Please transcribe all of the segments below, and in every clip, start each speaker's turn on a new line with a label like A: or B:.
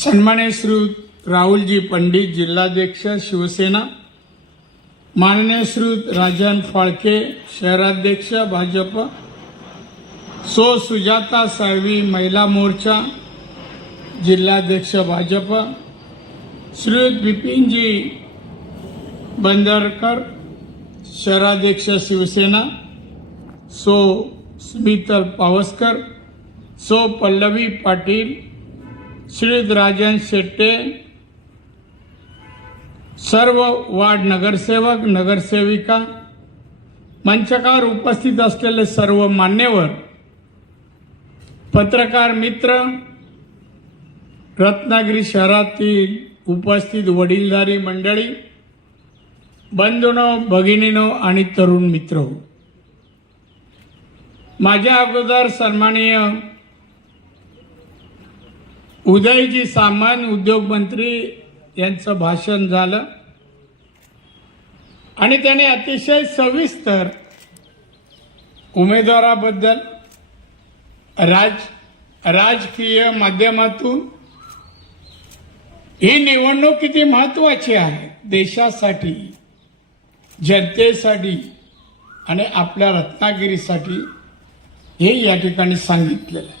A: सन्मान्य श्री राहुलजी पंडित जिल्हाध्यक्ष शिवसेना माननीय श्री राजन फाळके शहराध्यक्ष भाजप सो सुजाता साळवी महिला मोर्चा जिल्हाध्यक्ष भाजप श्री बिपिनजी बंदरकर शहराध्यक्ष शिवसेना सो स्मितल पावसकर सो पल्लवी पाटील श्री राजन शेट्टे सर्व वार्ड नगरसेवक नगरसेविका मंचकार उपस्थित असलेले सर्व मान्यवर पत्रकार मित्र रत्नागिरी शहरातील उपस्थित वडीलधारी मंडळी बंधुनो भगिनीनो आणि तरुण मित्र माझ्या अगोदर सन्माननीय उदयजी सामंत उद्योगमंत्री यांचं भाषण झालं. आणि त्याने अतिशय सविस्तर उमेदवाराबद्दल राज राजकीय माध्यमातून ही निवडणूक किती महत्वाची आहे देशासाठी जनतेसाठी आणि आपल्या रत्नागिरीसाठी हे या ठिकाणी सांगितलेलं आहे.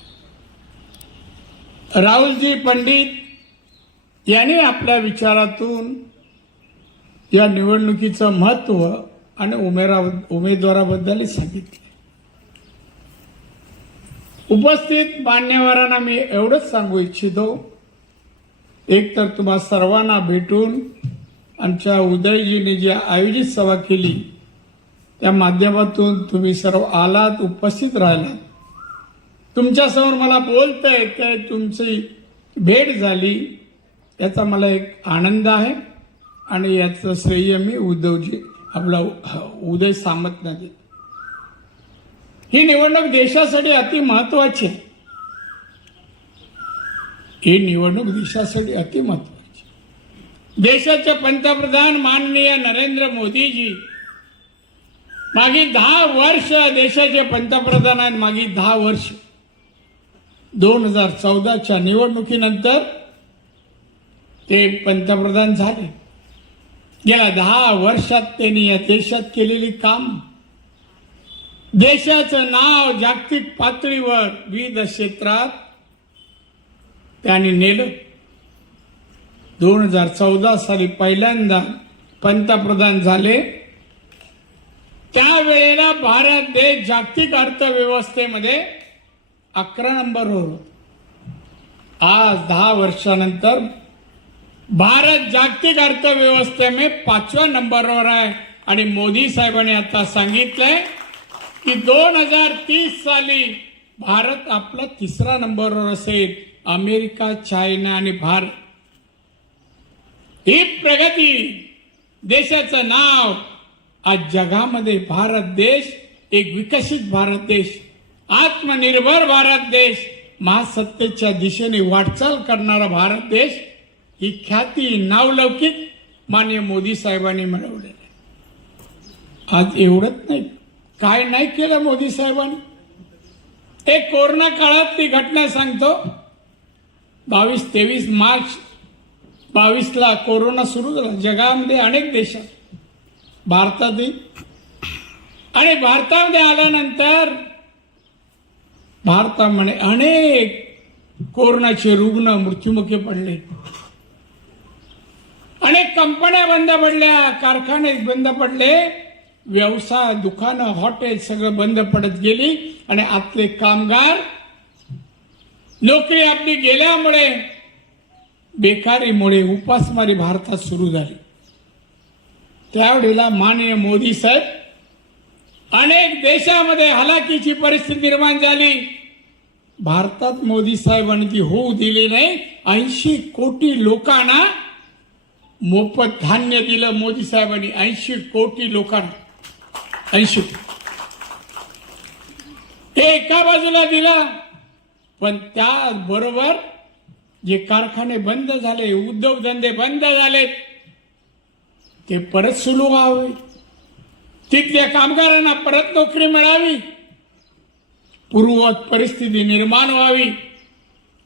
A: राहुलजी पंडित यांनी आपल्या विचारातून या निवडणुकीचं महत्त्व आणि उमेरा उमेदवाराबद्दल सांगितले. उपस्थित मान्यवरांना मी एवढंच सांगू इच्छितो. एक तर तुम्हा सर्वांना भेटून आमच्या उदयजीने जी आयोजित सभा केली त्या माध्यमातून तुम्ही सर्व आलात उपस्थित राहिलात. तुमच्यासमोर मला बोलता येतंय तुमची भेट झाली याचा मला एक आनंद आहे आणि याचं श्रेय मी उद्धवजी आपला उदय सामंतनं देत. ही निवडणूक देशासाठी अति महत्वाची आहे. ही निवडणूक देशासाठी अति महत्वाची देशाचे पंतप्रधान माननीय नरेंद्र मोदीजी मागील दहा वर्ष देशाचे पंतप्रधान आहेत मागील दहा वर्ष. दोन हजार चौदाच्या निवडणुकीनंतर ते पंतप्रधान झाले. गेल्या दहा वर्षात त्यांनी या देशात केलेली काम. देशाचं नाव जागतिक पातळीवर विविध क्षेत्रात त्यांनी नेलं. दोन हजार चौदा साली पहिल्यांदा पंतप्रधान झाले. त्यावेळेला भारत देश जागतिक अर्थव्यवस्थेमध्ये अकरा नंबरवर आज दहा वर्षानंतर भारत जागतिक अर्थव्यवस्थेमध्ये पाचव्या नंबरवर आहे. आणि मोदी साहेबांनी आता सांगितलंय की दोन हजार तीस साली भारत आपला तिसरा नंबरवर असेल. अमेरिका चायना आणि भारत. ही प्रगती देशाचं नाव. आज जगामध्ये भारत देश एक विकसित भारत देश. आत्मनिर्भर भारत देश. महासत्तेच्या दिशेने वाटचाल करणारा भारत देश ही ख्याती नावलौकिक मान्य मोदी साहेबांनी मिळवले आज एवढंच नाही. काय नाही केलं मोदी साहेबांनी? एक कोरोना काळातली घटना सांगतो. बावीस तेवीस मार्च बावीसला कोरोना सुरू झाला. जगामध्ये अनेक देशात भारतातही. आणि भारतामध्ये आल्यानंतर भारतामध्ये अनेक कोरोनाचे रुग्ण मृत्युमुखी पडले. अनेक कंपन्या बंद पडल्या कारखाने बंद पडले व्यवसाय दुकानं हॉटेल सगळं बंद पडत गेली आणि आपले कामगार नोकरी आपली गेल्यामुळे बेकारीमुळे उपासमारी भारतात सुरू झाली. त्यावेळेला माननीय मोदी साहेब अनेक देशामध्ये हलाखीची परिस्थिती निर्माण झाली. भारतात मोदी साहेबांनी ती होऊ दिली नाही. ऐंशी कोटी लोकांना मोफत धान्य दिलं मोदी साहेबांनी. ऐंशी कोटी लोकांना. ऐंशी. ते एका बाजूला दिला. पण त्याबरोबर जे कारखाने बंद झाले उद्योगधंदे बंद झाले ते परत सुरू व्हावे. तिथल्या कामगारांना परत नोकरी मिळावी. पूर्ववत परिस्थिती निर्माण व्हावी.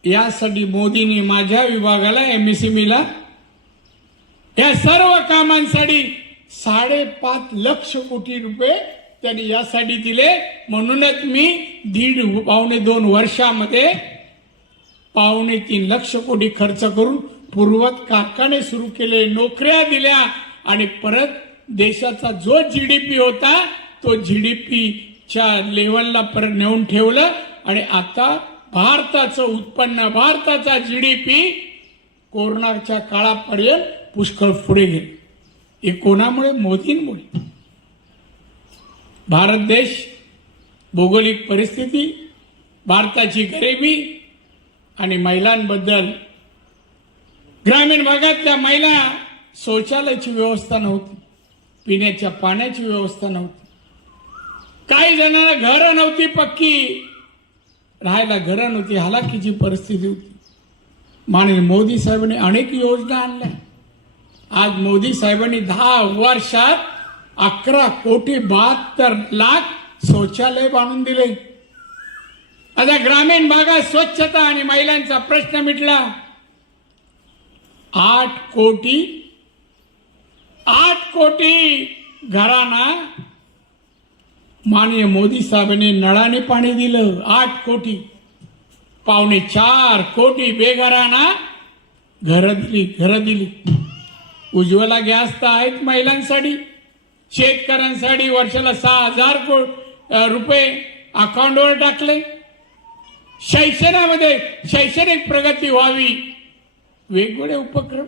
A: यासाठी मोदींनी माझ्या विभागाला एम एमएसएमईला या सर्व कामांसाठी साडेपाच लक्ष कोटी रुपये त्यांनी यासाठी दिले. म्हणूनच मी दीड पावणे दोन वर्षामध्ये पावणे तीन लक्ष कोटी खर्च करून पूर्वत कारखाने सुरू केले नोकऱ्या दिल्या आणि परत देशाचा जो जी डी पी होता तो जी डी पी च्या लेवलला परत नेऊन ठेवलं आणि आता भारताचं उत्पन्न भारताचा जी डी पी कोरोनाच्या काळापर्यंत पुष्कळ पुढे गेले. हे कोणामुळे? मोदींमुळे. भारत देश भौगोलिक परिस्थिती भारताची गरिबी आणि महिलांबद्दल. ग्रामीण भागातल्या महिला शौचालयाची व्यवस्था नव्हती पिण्याच्या पाण्याची व्यवस्था नव्हती. काही जणांना घरं नव्हती पक्की. राहायला घरं नव्हती. हालाकीची परिस्थिती होती. माननीय मोदी साहेबांनी अनेक योजना आणल्या. आज मोदी साहेबांनी दहा वर्षात अकरा कोटी बहात्तर लाख शौचालय बांधून दिले. आता ग्रामीण भागात स्वच्छता आणि महिलांचा प्रश्न मिटला. आठ कोटी आठ कोटी घरांना माननीय मोदी साहेबांनी नळाने पाणी दिलं आठ कोटी. पावणे चार कोटी बेघरांना घरं दिली घरं दिली उज्ज्वला गॅस तर आहेत महिलांसाठी. शेतकऱ्यांसाठी वर्षाला सहा हजार को रुपये अकाउंटवर टाकले. शैक्षणामध्ये शैक्षणिक प्रगती व्हावी. वेगवेगळे उपक्रम.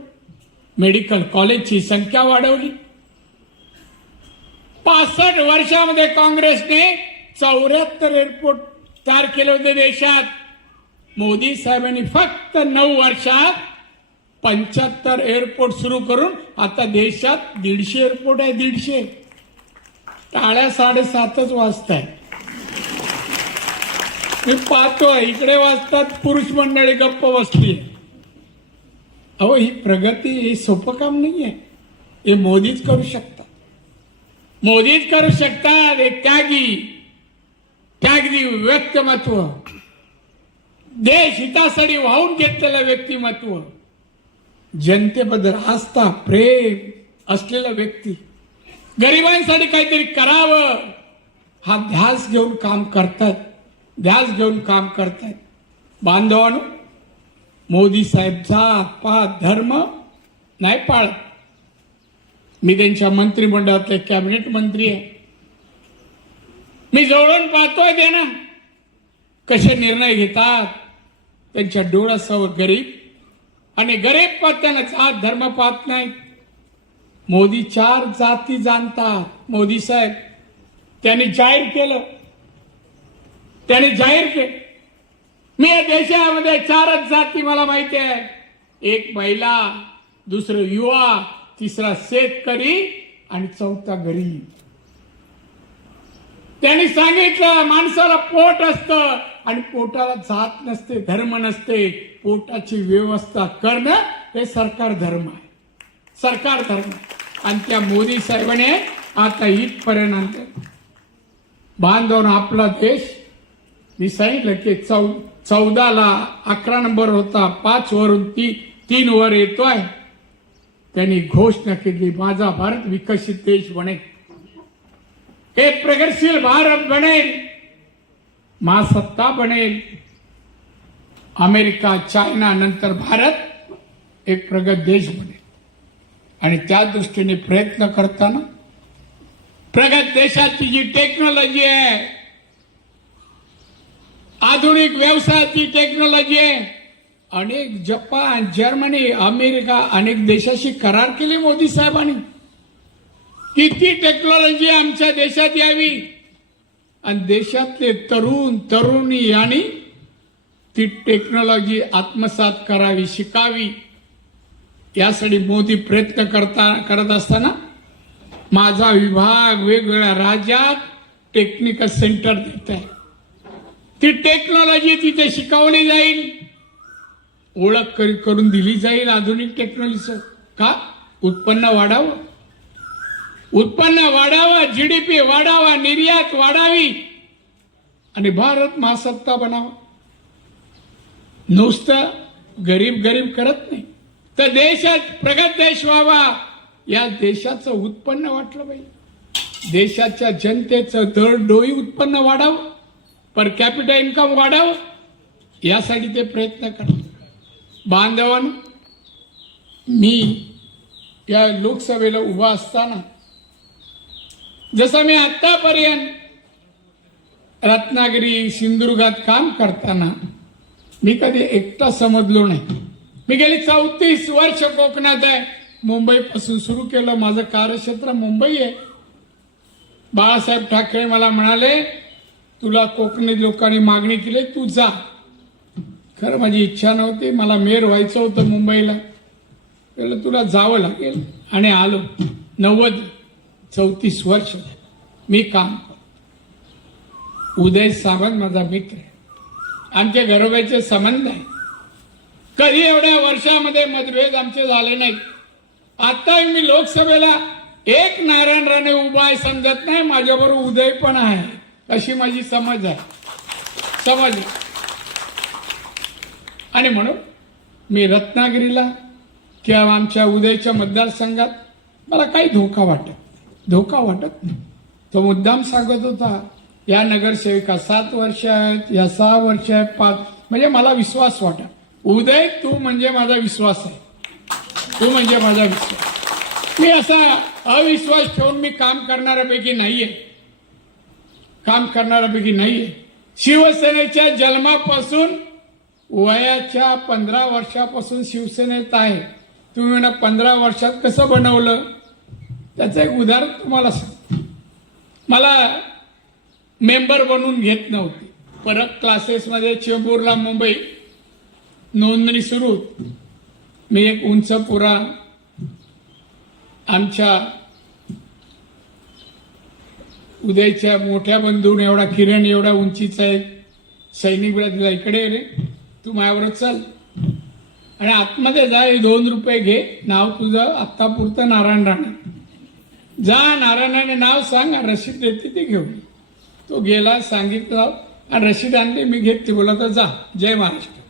A: मेडिकल कॉलेजची संख्या वाढवली. पासष्ट वर्षामध्ये काँग्रेसने चौऱ्याहत्तर एअरपोर्ट तयार केले होते देशात. मोदी साहेबांनी फक्त नऊ वर्षात पंच्याहत्तर एअरपोर्ट सुरू करून आता देशात दीडशे एअरपोर्ट आहे दीडशे. टाळ्या साडेसातच वाजताय. मी पाहतोय इकडे वाजतात पुरुष मंडळी गप्प बसली. अहो ही प्रगती हे सोपं काम नाही आहे हे मोदीच करू शकतात. मोदीच करू शकतात एक त्यागी त्यागी व्यक्तिमत्व. देश हितासाठी वाहून घेतलेलं व्यक्तिमत्व. जनतेबद्दल आस्था प्रेम असलेला व्यक्ती. गरिबांसाठी काहीतरी करावं. हा ध्यास घेऊन काम करतात. ध्यास घेऊन काम करतात. बांधवानो मोदी साहेब जात पात धर्म नाही पाळत. मी त्यांच्या मंत्रिमंडळातले कॅबिनेट मंत्री आहे. मी जवळून पाहतोय त्यांना. कसे निर्णय घेतात? त्यांच्या डोळ्यासमोर गरीब आणि गरीब पाहताना जात धर्म पाहत नाही मोदी चार जाती जाणतात. मोदी साहेब त्यांनी जाहीर केलं. त्यांनी जाहीर केलं. मी या देशामध्ये चारच जाती मला माहिती आहे. एक महिला दुसरं युवा तिसरा शेतकरी आणि चौथा गरीब. त्यांनी सांगितलं माणसाला पोट असतं आणि पोटाला जात नसते धर्म नसते. पोटाची व्यवस्था करणं हे सरकार धर्म आहे. सरकार धर्म आणि त्या मोदी साहेबाने आता इथपर्यंत आणलं. बांधवून आपला देश मी सांगितलं की चौ चौदाला अकरा नंबर होता पाच वरून ती तीन वर येतोय. त्यांनी घोषणा केली माझा भारत विकसित देश बनेल हे प्रगतशील भारत बनेल महासत्ता बनेल अमेरिका चायना नंतर भारत एक प्रगत देश बनेल आणि त्या दृष्टीने प्रयत्न करताना प्रगत देशाची जी टेक्नॉलॉजी आहे आधुनिक व्यवसायाची टेक्नॉलॉजी आहे अनेक जपान जर्मनी अमेरिका अनेक देशाशी करार केले मोदी साहेबांनी. किती टेक्नॉलॉजी आमच्या देशात यावी? आणि देशातले तरुण तरुणी यांनी ती टेक्नॉलॉजी आत्मसात करावी शिकावी. यासाठी मोदी प्रयत्न करता करत असताना माझा विभाग वेगवेगळ्या राज्यात टेक्निकल सेंटर देत आहे. ती टेक्नॉलॉजी तिथे शिकवली जाईल. ओळख करून दिली जाईल आधुनिक टेक्नॉलॉजीचं का? उत्पन्न वाढावं. उत्पन्न वाढावं जी डी पी वाढावा निर्यात वाढावी. आणि भारत महासत्ता बनावा. नुसतं गरीब गरीब करत नाही. तर देशात प्रगत देश व्हावा. या देशाचं उत्पन्न वाटलं पाहिजे. देशाच्या जनतेचं दरडोई उत्पन्न वाढावं. पर कॅपिटल इन्कम वाढावं. यासाठी ते प्रयत्न करतात बांधवान मी या लोकसभेला उभा असताना जसं मी आत्तापर्यंत रत्नागिरी सिंधुदुर्गात काम करताना मी कधी एकटा समजलो नाही. मी गेली चौतीस वर्ष कोकणात आहे. मुंबईपासून सुरू केलं माझं कार्यक्षेत्र मुंबई आहे. बाळासाहेब ठाकरे मला म्हणाले तुला कोकणी लोकांनी मागणी केली तू जा. खरं माझी इच्छा नव्हती. मला मेयर व्हायचं होतं मुंबईला. त्याला तुला जावं लागेल. आणि आलो. नव्वद चौतीस वर्ष मी काम उदय सावंत माझा मित्र आहे. आमच्या घरोब्याचे संबंध आहे. कधी एवढ्या वर्षामध्ये मतभेद आमचे झाले नाहीत. आता मी लोकसभेला एक नारायण राणे उभा आहे समजत नाही. माझ्याबरोबर उदय पण आहे. अशी माझी समज आहे. समज आहे. आणि म्हणून मी रत्नागिरीला किंवा आमच्या उदयच्या मतदारसंघात मला काही धोका वाटत धोका वाटत नाही. तो मुद्दाम सांगत होता या नगरसेविका सात वर्ष आहेत या सहा वर्ष आहेत पाच. म्हणजे मला विश्वास वाटत उदय तू म्हणजे माझा विश्वास आहे. तू म्हणजे माझा विश्वास. मी असा अविश्वास ठेवून मी काम करणाऱ्यापैकी नाहीये. काम करणाऱ्यापैकी नाहीये. शिवसेनेच्या जन्मापासून वयाच्या पंधरा वर्षापासून शिवसेनेत आहे. तुम्ही म्हणा पंधरा वर्षात कसं बनवलं? त्याचं एक उदाहरण तुम्हाला सांग मला मेंबर बनवून घेत नव्हती. परत क्लासेसमध्ये चेंबूरला मुंबई. नोंदणी सुरू मी एक उंच पुरा आमच्या उदयच्या मोठ्या बंधून एवढा किरण एवढा उंचीचा एक सैनिक वेळा दिला इकडे रे. तू माझ्याबरोबर चल. आणि आतमध्ये जा हे दोन रुपये घे. नाव तुझं आत्तापुरतं नारायण राणे. जा नारायणाने नाव सांग. रशीद देते ते घेऊन. तो गेला सांगितलं आणि रशीद आणली मी घेतली. बोला तर जा. जय महाराष्ट्र.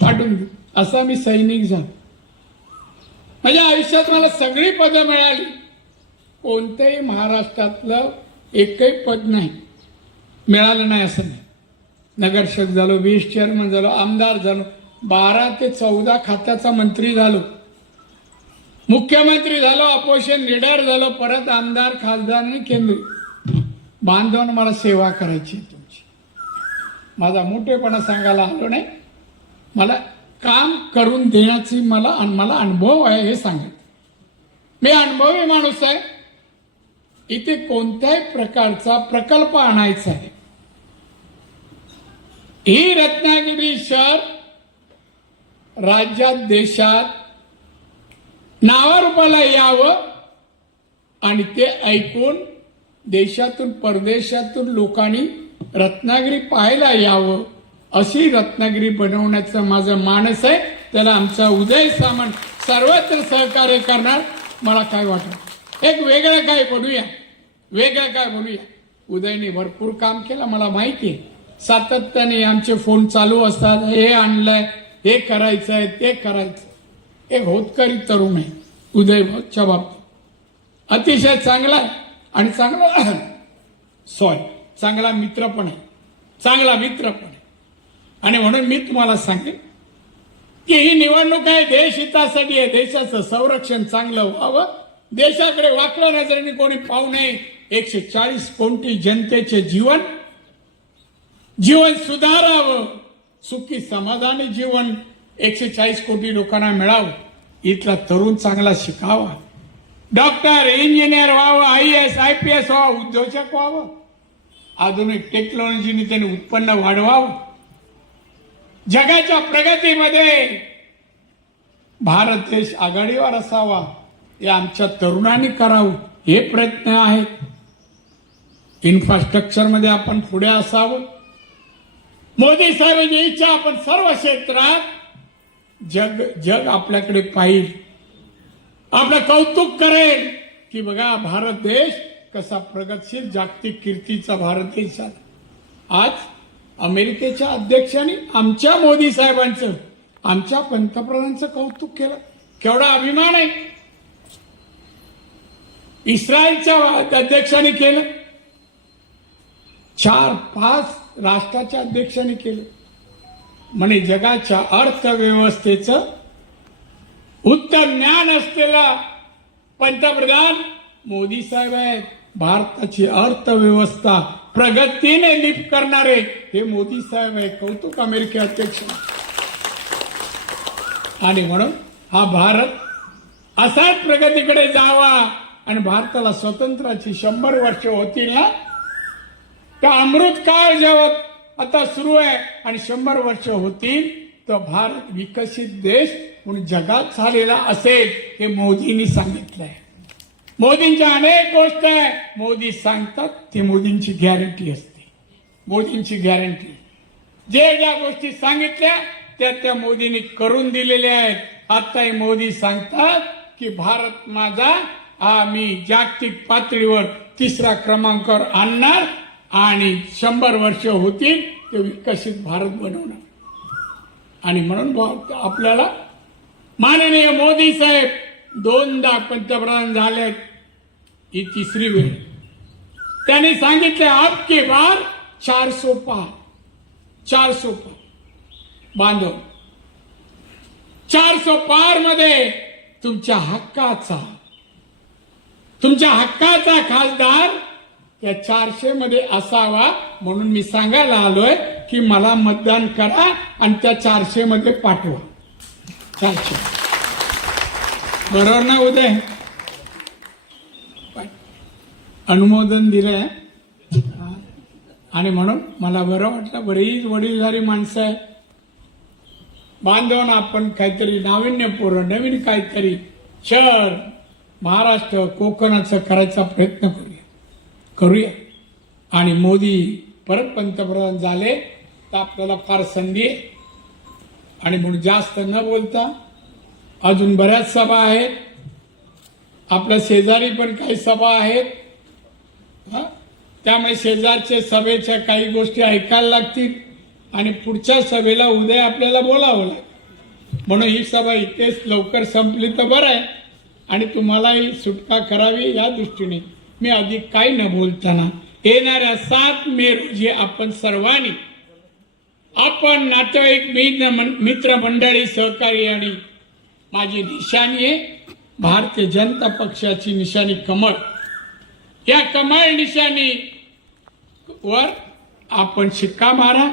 A: पाठवून दे. असा मी सैनिक झालो. माझ्या आयुष्यात मला सगळी पदं मिळाली. कोणत्याही महाराष्ट्रातलं एकही पद नाही. मिळालं नाही असं नाही. नगरसेवक झालो व्हीस चेअरमन झालो आमदार झालो बारा ते चौदा खात्याचा मंत्री झालो. मुख्यमंत्री झालो अपोजिशन लिडर झालो परत आमदार खासदार आणि केंद्रीय. बांधवानं मला सेवा करायची आहे तुमची. माझा मोठेपणा सांगायला आलो नाही. मला काम करून देण्याची मला मला अनुभव आहे हे सांगत मी अनुभवी माणूस आहे. इथे कोणत्याही प्रकारचा प्रकल्प आणायचा आहे. ही रत्नागिरी शहर राज्यात देशात नावारूपाला यावं आणि ते ऐकून देशातून परदेशातून लोकांनी रत्नागिरी पाहायला यावं अशी रत्नागिरी बनवण्याचं माझं मानस आहे. त्याला आमचा उदय सामंत सर्वत्र सहकार्य करणार. मला काय वाटत एक वेगळं काय बनूया वेगळं काय बनूया उदयने भरपूर काम केलं मला माहिती आहे. सातत्याने आमचे फोन चालू असतात. हे आणलंय हे करायचंय ते करायचं एक होतकरी तरुण आहे उदयच्या बाबतीत. अतिशय चांगला आहे आणि चांगला सॉरी चांगला मित्र पण आहे. चांगला मित्र पण आहे. आणि म्हणून मी तुम्हाला सांगेन की ही निवडणूक आहे देश हितासाठी आहे देशाचं संरक्षण चांगलं व्हावं. देशाकडे वाकलं नजरेने कोणी पाहू नये. एकशे चाळीस कोटी जनतेचे जीवन जीवन सुधारावं. सुखी समाधानी जीवन. एकशे चाळीस कोटी लोकांना मिळावं. इथला तरुण चांगला शिकावा. डॉक्टर इंजिनियर व्हावं I S I P S व्हावं उद्योजक व्हावं. आधुनिक टेक्नॉलॉजीने त्याने उत्पन्न वाढवावं. जगाच्या प्रगतीमध्ये भारत देश आघाडीवर असावा. हे आमच्या तरुणांनी करावं. हे प्रयत्न आहेत. इन्फ्रास्ट्रक्चरमध्ये आपण पुढे असावं. मोदी साहेबांची इच्छा आपण सर्व क्षेत्रात जग जग आपल्याकडे पाहिजे आपलं कौतुक करेल की बघा भारत देश कसा प्रगतशील जागतिक कीर्तीचा भारत देश झाला. आज अमेरिकेच्या अध्यक्षांनी आमच्या मोदी साहेबांचं आमच्या पंतप्रधानांचं कौतुक केलं. केवढा अभिमान आहे. इस्रायलच्या अध्यक्षांनी केलं. चार पाच राष्ट्राच्या अध्यक्षांनी केलं. म्हणे जगाच्या अर्थव्यवस्थेचं उत्तम ज्ञान असलेला पंतप्रधान मोदी साहेब आहेत. भारताची अर्थव्यवस्था प्रगतीने लिफ्ट करणारे हे मोदी साहेब आहे कौतुक अमेरिके अध्यक्ष. आणि म्हणून हा भारत असाच प्रगतीकडे जावा आणि भारताला स्वतंत्राची शंभर वर्ष होतील ना? त्या अमृत काळ जेव्हा आता सुरू आहे आणि शंभर वर्ष होतील तर भारत विकसित देश म्हणून जगात झालेला असेल हे मोदींनी सांगितलंय. मोदींच्या अनेक गोष्ट आहे. मोदी सांगतात ती मोदींची गॅरंटी असते. मोदींची गॅरंटी जे ज्या गोष्टी सांगितल्या त्या त्या मोदींनी करून दिलेल्या आहेत. आताही मोदी सांगतात की भारत माझा हा मी जागतिक पातळीवर तिसरा क्रमांकावर आणणार आणि शंभर वर्ष होतील ते विकसित भारत बनवणार. आणि म्हणून आपल्याला माननीय मोदी साहेब दोनदा पंतप्रधान झाले ही तिसरी वेळ. त्यांनी सांगितले आपके बार चार सो पार. चार सो पार. बांधव चार सो पारमध्ये तुमच्या हक्काचा तुमच्या हक्काचा खासदार त्या चारशे मध्ये असावा म्हणून मी सांगायला आलोय की मला मतदान करा आणि त्या चारशे मध्ये पाठवा. चारशे. बरोबर ना उदय? अनुमोदन दिलंय. आणि म्हणून मला बरं वाटलं बरीच वडीलधारी माणसं आहे बांधव आपण काहीतरी नाविन्यपूर्ण नवीन काहीतरी शहर महाराष्ट्र कोकणाचं करायचा प्रयत्न करू करूया. आणि मोदी परत पंतप्रधान झाले तर आपल्याला फार संधी आहे. आणि म्हणून जास्त न बोलता अजून बऱ्याच सभा आहेत. आपल्या शेजारी पण काही सभा आहेत. हां? त्यामुळे शेजारच्या सभेच्या काही गोष्टी ऐकायला लागतील. आणि पुढच्या सभेला उद्या आपल्याला बोलावं लागेल. म्हणून ही सभा इथेच लवकर संपली तर बरं आहे. आणि तुम्हालाही सुटका करावी या दृष्टीने. मी अधिक काही न बोलताना येणाऱ्या सात मे रोजी आपण सर्वांनी आपण नातेवाईक मित्र मित्रमंडळी सहकारी आणि माझी निशाणी आहे भारतीय जनता पक्षाची निशाणी कमळ. या कमळ निशाणी वर आपण शिक्का मारा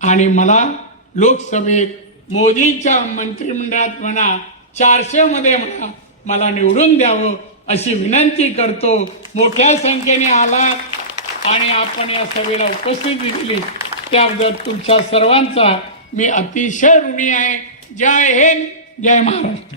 A: आणि मला लोकसभेत मोदींच्या मंत्रिमंडळात म्हणा चारशेमध्ये म्हणा मला निवडून द्यावं अशी विनंती करतो. मोठ्या संख्येने आलात आणि आपण या सभेला उपस्थिती दिली त्याबद्दल तुमच्या सर्वांचा मी अतिशय ऋणी आहे. जय हिंद जय महाराष्ट्र.